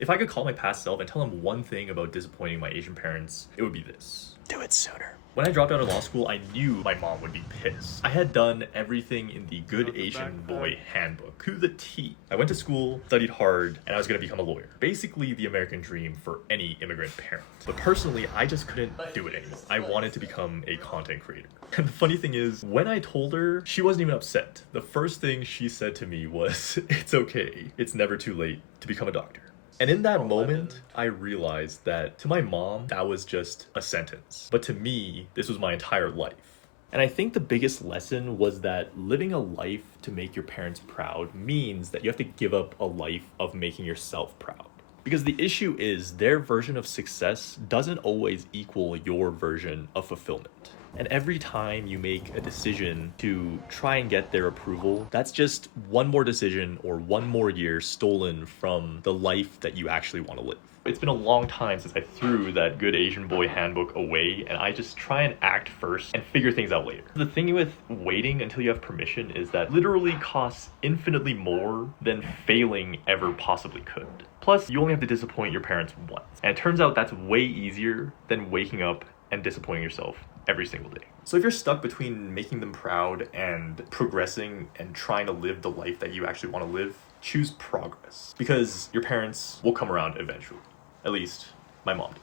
If I could call my past self and tell him one thing about disappointing my Asian parents, it would be this. Do it sooner. When I dropped out of law school, I knew my mom would be pissed. I had done everything in the Good Asian Boy Handbook to the T. I went to school, studied hard, and I was gonna become a lawyer. Basically the American dream for any immigrant parent. But personally, I just couldn't do it anymore. I wanted to become a content creator. And the funny thing is, when I told her, she wasn't even upset. The first thing she said to me was, "It's okay. It's never too late to become a doctor." And in that moment, I realized that to my mom, that was just a sentence. But to me, this was my entire life. And I think the biggest lesson was that living a life to make your parents proud means that you have to give up a life of making yourself proud. Because the issue is their version of success doesn't always equal your version of fulfillment. And every time you make a decision to try and get their approval, that's just one more decision or one more year stolen from the life that you actually want to live. It's been a long time since I threw that Good Asian Boy Handbook away, and I just try and act first and figure things out later. The thing with waiting until you have permission is that literally costs infinitely more than failing ever possibly could. Plus, you only have to disappoint your parents once. And it turns out that's way easier than waking up and disappointing yourself every single day. So if you're stuck between making them proud and progressing and trying to live the life that you actually want to live, choose progress. Because your parents will come around eventually. At least, my mom did.